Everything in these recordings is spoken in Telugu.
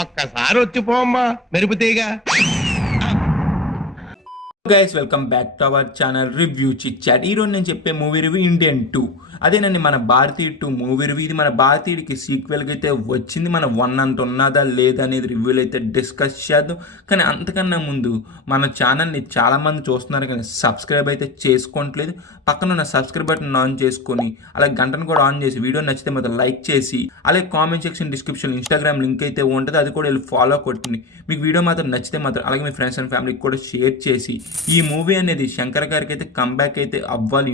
ఒక్కసారి వచ్చిపోమ్మా మెరుపుతీగా. Guys welcome back to our channel review chit chat. ఈరోజు నేను చెప్పే మూవీ రివ్యూ ఇండియన్ 2. అదేనండి మన భారతీయ 2 మూవీ రివ్యూ. ఇది మన భారతీయుడికి సీక్వెల్గా అయితే వచ్చింది. మన 1 అంత ఉన్నదా లేదా అనేది రివ్యూలు అయితే డిస్కస్ చేద్దాం. కానీ అంతకన్నా ముందు మన ఛానల్ని చాలామంది చూస్తున్నారు కానీ సబ్స్క్రైబ్ అయితే చేసుకోవట్లేదు. పక్కన ఉన్న సబ్స్క్రైబ్ బటన్ ఆన్ చేసుకొని అలాగే గంటను కూడా ఆన్ చేసి వీడియో నచ్చితే మాత్రం లైక్ చేసి అలాగే comment section description Instagram link అయితే ఉంటుంది, అది కూడా వెళ్ళి ఫాలో కొట్టండి. మీకు వీడియో మాత్రం నచ్చితే మాత్రం అలాగే మీ ఫ్రెండ్స్ అండ్ ఫ్యామిలీకి కూడా షేర్ చేసి ఈ మూవీ అనేది శంకర్ గారికి అయితే కంబ్యాక్ అయితే అవ్వాలి.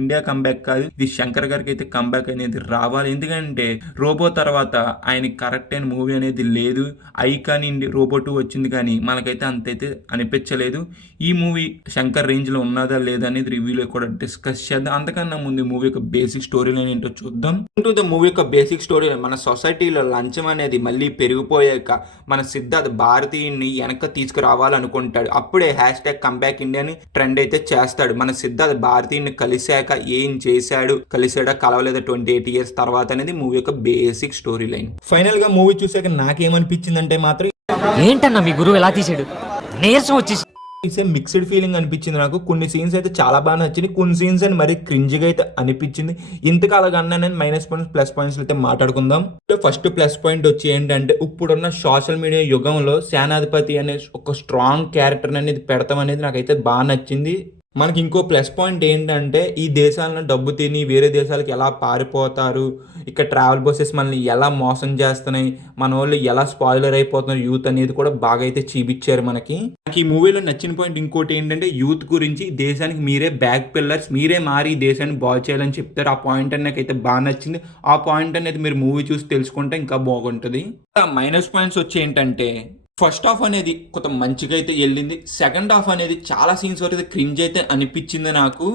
ఇండియా కంబ్యాక్ కాదు, ఇది శంకర్ గారికి అయితే కంబ్యాక్ అనేది రావాలి. ఎందుకంటే రోబో తర్వాత ఆయన కరెక్ట్ అయిన మూవీ అనేది లేదు. ఐ కానీ రోబో 2 వచ్చింది కానీ మనకైతే అంతైతే అనిపించలేదు. ఈ మూవీ శంకర్ రేంజ్ లో ఉన్నదా లేదా అనేది రివ్యూలో కూడా డిస్కస్ చేద్దాం. అంతకన్నా ముందు మూవీ యొక్క బేసిక్ స్టోరీ లైన్ ఏంటో చూద్దాం. ద మూవీ యొక్క బేసిక్ స్టోరీ, మన సొసైటీలో లంచం అనేది మళ్ళీ పెరిగిపోయాక మన సిద్ధార్థ్ భారతీయుని వెనక తీసుకురావాలనుకుంటాడు. అప్పుడే #, కంబ్యాక్ ఇండియా అని ట్రెండ్ అయితే చేస్తాడు. మన సిద్ధార్థ్ భారతీయుని కలిశాక ఏం చేశాడు, కలిసాడా కలవలేదా 28 years తర్వాత అనేది మూవీ యొక్క బేసిక్ స్టోరీ లైన్. ఫైనల్ గా మూవీ చూసాక నాకేమనిపించిందంటే మాత్రం ఏంటన్నా మీ గురువు ఎలా తీసాడు, నీరసం వచ్చేసి మిక్స్డ్ ఫీలింగ్ అనిపించింది నాకు. కొన్ని సీన్స్ అయితే చాలా బాగా నచ్చింది, కొన్ని సీన్స్ అని మరీ క్రింజ్గా అయితే అనిపించింది. ఇంతకు అలాగన్నా నేను మైనస్ పాయింట్స్ ప్లస్ పాయింట్స్ అయితే మాట్లాడుకుందాం. ఫస్ట్ ప్లస్ పాయింట్ వచ్చి ఏంటంటే ఇప్పుడున్న సోషల్ మీడియా యుగంలో సేనాధిపతి అనే ఒక స్ట్రాంగ్ క్యారెక్టర్ అనేది పెడతాం అనేది నాకైతే బాగా నచ్చింది. మనకి ఇంకో ప్లస్ పాయింట్ ఏంటంటే ఈ దేశాలను డబ్బు తిని వేరే దేశాలకు ఎలా పారిపోతారు, ఇక్కడ ట్రావెల్ బస్సెస్ మనల్ని ఎలా మోసం చేస్తున్నాయి, మన వాళ్ళు ఎలా స్పాయిలర్ అయిపోతున్నారు యూత్ అనేది కూడా బాగా అయితే చూపించారు మనకి. ఈ మూవీలో నచ్చిన పాయింట్ ఇంకోటి ఏంటంటే యూత్ గురించి, దేశానికి మీరే బ్యాక్ పిల్లర్స్, మీరే మారి ఈ దేశాన్ని బాగు చేయాలని చెప్తారు. ఆ పాయింట్ అనేది నాకైతే బాగా నచ్చింది. ఆ పాయింట్ అనేది మీరు మూవీ చూసి తెలుసుకుంటే ఇంకా బాగుంటుంది. మైనస్ పాయింట్స్ వచ్చి ఏంటంటే ఫస్ట్ హాఫ్ అనేది కొంత మంచిగా అయితే వెళ్ళింది. సెకండ్ హాఫ్ అనేది చాలా సీన్స్ వరకు క్రింజ్ అయితే అనిపించింది నాకు.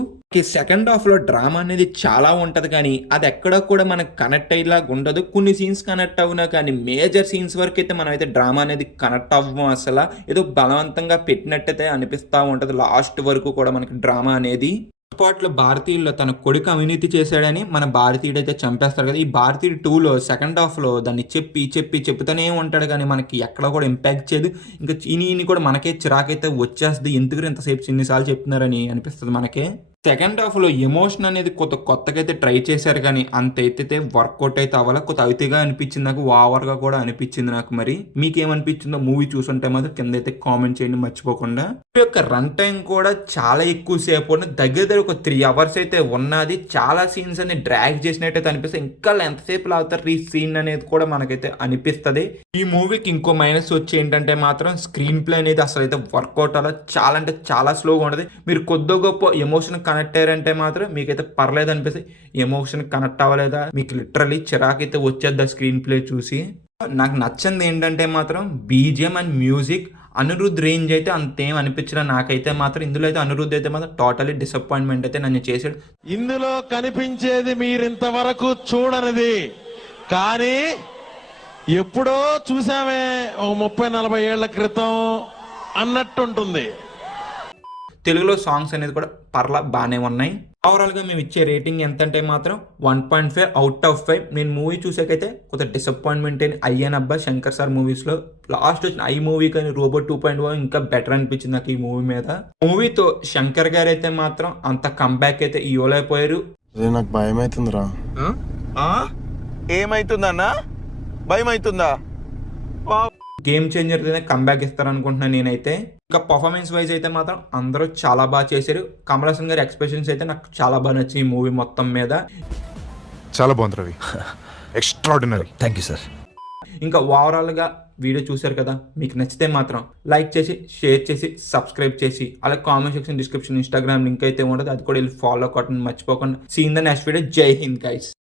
సెకండ్ హాఫ్ లో డ్రామా అనేది చాలా ఉంటది కానీ అది ఎక్కడ కూడా మనకు కనెక్ట్ అయ్యేలాగా ఉండదు. కొన్ని సీన్స్ కనెక్ట్ అవునా కానీ మేజర్ సీన్స్ వరకు అయితే మనం అయితే డ్రామా అనేది కనెక్ట్ అవ్వం. అసలు ఏదో బలవంతంగా పెట్టినట్టయితే అనిపిస్తూ ఉంటది లాస్ట్ వరకు కూడా మనకి డ్రామా అనేది. పాటలో భారతీయుల్లో తన కొడుకు అవినీతి చేశాడని మన భారతీయుడు అయితే చంపేస్తారు కదా. ఈ భారతీయుడు 2లో సెకండ్ హాఫ్లో దాన్ని చెప్తూనే ఉంటాడు కానీ మనకి ఎక్కడ కూడా ఇంపాక్ట్ చేయదు. ఇంకా ఈయన కూడా మనకే చిరాకైతే వచ్చేస్తుంది, ఎందుకు ఇంతసేపు ఎన్నిసార్లు చెప్తున్నారని అనిపిస్తుంది మనకే. సెకండ్ హాఫ్లో ఎమోషన్ అనేది కొత్తగా అయితే ట్రై చేశారు కానీ అంత అయితే వర్కౌట్ అయితే అవ్వాలి. కొంత అవితిగా అనిపించింది నాకు, ఓవర్గా కూడా అనిపించింది నాకు. మరి మీకేమనిపించిందో మూవీ చూసుంటే మాత్రం కింద అయితే కామెంట్ చేయండి మర్చిపోకుండా. ఈ యొక్క రన్ టైం కూడా చాలా ఎక్కువ సేపు ఉన్న, దగ్గర ఒక 3 hours అయితే ఉన్నది. చాలా సీన్స్ అన్ని డ్రాగ్ చేసినట్టయితే అనిపిస్తుంది. ఇంకా ఎంతసేపు లాగుతారు ఈ సీన్ అనేది కూడా మనకైతే అనిపిస్తుంది. ఈ మూవీకి ఇంకో మైనస్ వచ్చి ఏంటంటే మాత్రం స్క్రీన్ ప్లే అనేది అసలు అయితే వర్కౌట్ అలా చాలా అంటే చాలా స్లోగా ఉంటుంది. మీరు కొద్ది గొప్ప ఎమోషన్ కనెక్ట్ అయ్యారంటే మాత్రం మీకైతే పర్లేదు అనిపిస్తుంది. ఎమోషన్ కనెక్ట్ అవ్వలేదా మీకు లిటరలీ చిరాకైతే వచ్చేద్దా స్క్రీన్ ప్లే చూసి. నాకు నచ్చింది ఏంటంటే మాత్రం BGM and music. Anirudh range అయితే అంతేం అనిపించడం నాకైతే మాత్రం. ఇందులో అయితే అనిరుద్ధ్ అయితే మాత్రం టోటలీ డిసప్పాయింట్మెంట్ అయితే నన్ను చేశాడు. ఇందులో కనిపించేది మీరింతవరకు చూడనిది, కానీ ఎప్పుడో చూసామే ఓ 30-40 ఏళ్ల క్రితం అన్నట్టుంటుంది. తెలుగులో సాంగ్స్ అనేది కూడా బాగానే ఉన్నాయి. ఓవరాల్గా మేము ఇచ్చే రేటింగ్ ఎంత అంటే మాత్రం 1.5 out of 5. నేను మూవీ చూసాకైతే కొంత డిసప్పాయింట్మెంట్ అయ్యానబ్బా శంకర్ సార్ మూవీస్లో. లాస్ట్ వచ్చిన ఐ మూవీ కానీ రోబో 2.0 ఇంకా బెటర్ అనిపించింది నాకు ఈ మూవీ మీద. మూవీతో శంకర్ గారు అయితే మాత్రం అంత కంబ్యాక్ అయితే ఇవ్వలేకపోయారు. నాకు భయం అవుతుందిరా. ఏమైతుందన్నా, భయం అవుతుందా? గేమ్ చేంజర్ కంబ్యాక్ ఇస్తారనుకుంటున్నాను నేనైతే. ఇంకా పర్ఫార్మెన్స్ వైజ్ అయితే మాత్రం అందరూ చాలా బాగా చేశారు. కమల్ హాసన్ గారి ఎక్స్ప్రెషన్స్ అయితే నాకు చాలా బాగా నచ్చింది ఈ మూవీ మొత్తం మీద. చాలా బాగుంది Ravi, extraordinary. Thank you sir. ఇంకా ఓవరాల్గా వీడియో చూశారు కదా, మీకు నచ్చితే మాత్రం లైక్ చేసి షేర్ చేసి సబ్స్క్రైబ్ చేసి అలాగే comment section description Instagram link అయితే ఉంటుంది, అది కూడా వెళ్ళి ఫాలో కొట్టండి మర్చిపోకుండా. See in the next video. Jai Hind guys.